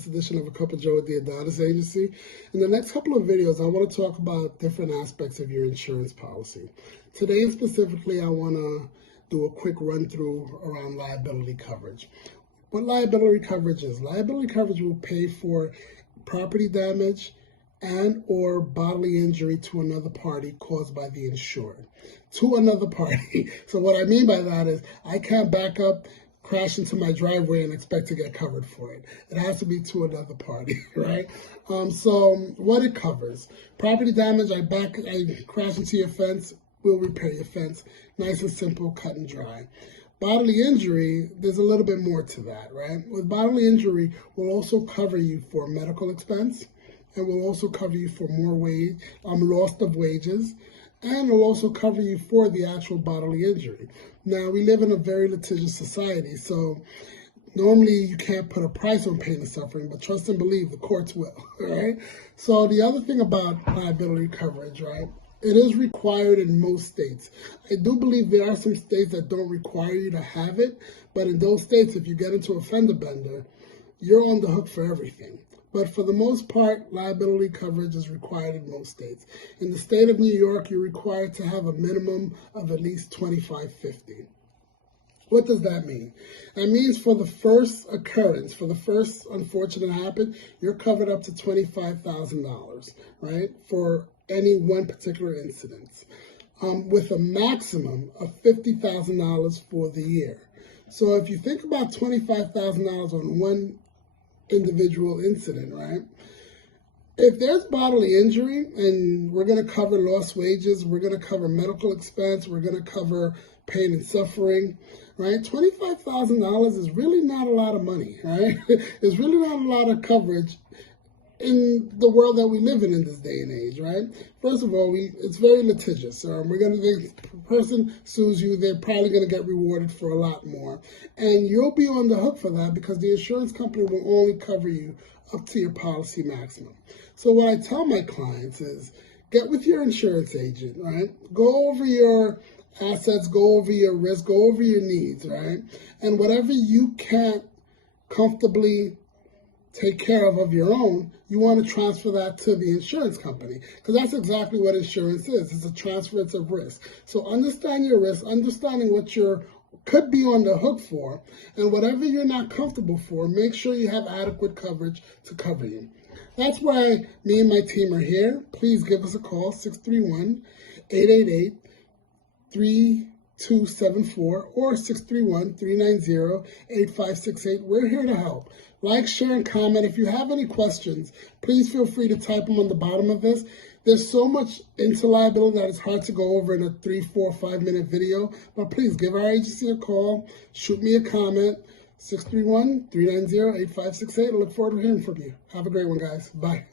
this edition of A Cup of Joe with the Adonis Agency. In the next couple of videos, I want to talk about different aspects of your insurance policy. Today specifically, I want to do a quick run through around liability coverage. What liability coverage is? Liability coverage will pay for property damage and or bodily injury to another party caused by the insured. To another party. So what I mean by that is I can't back up, crash into my driveway and expect to get covered for it. It has to be to another party, right? So what it covers: property damage, I crash into your fence, we'll repair your fence. Nice and simple, cut and dry. Bodily injury, there's a little bit more to that, right? With bodily injury, we'll also cover you for medical expense, and we'll also cover you for loss of wages, and we'll also cover you for the actual bodily injury. Now, we live in a very litigious society, so normally you can't put a price on pain and suffering, but trust and believe the courts will, right? So the other thing about liability coverage, right? It is required in most states. I do believe there are some states that don't require you to have it, but in those states, if you get into a fender bender, you're on the hook for everything. But for the most part, liability coverage is required in most states. In the state of New York, you're required to have a minimum of at least $25.50. What does that mean? That means for the first occurrence, for the first unfortunate happen, you're covered up to $25,000, right, for any one particular incident, with a maximum of $50,000 for the year. So if you think about $25,000 on one individual incident, right? If there's bodily injury, and we're going to cover lost wages, we're going to cover medical expense, we're going to cover pain and suffering, right? $25,000 is really not a lot of money, right? It's really not a lot of coverage in the world that we live in this day and age, right? First of all, it's very litigious. The person sues you, they're probably going to get rewarded for a lot more. And you'll be on the hook for that because the insurance company will only cover you up to your policy maximum. So what I tell my clients is get with your insurance agent, right? Go over your assets, go over your risk, go over your needs, right? And whatever you can't comfortably take care of your own, you want to transfer that to the insurance company, because that's exactly what insurance is. It's a transference of risk. So understand your risk, understanding what you could be on the hook for, and whatever you're not comfortable for, make sure you have adequate coverage to cover you. That's why me and my team are here. Please give us a call, 631-888-3274 or 631-390-8568. We're here to help. Like, share, and comment. If you have any questions, please feel free to type them on the bottom of this. There's so much into liability that it's hard to go over in a 3, 4, 5-minute video. But please give our agency a call. Shoot me a comment. 631-390-8568. I look forward to hearing from you. Have a great one, guys. Bye.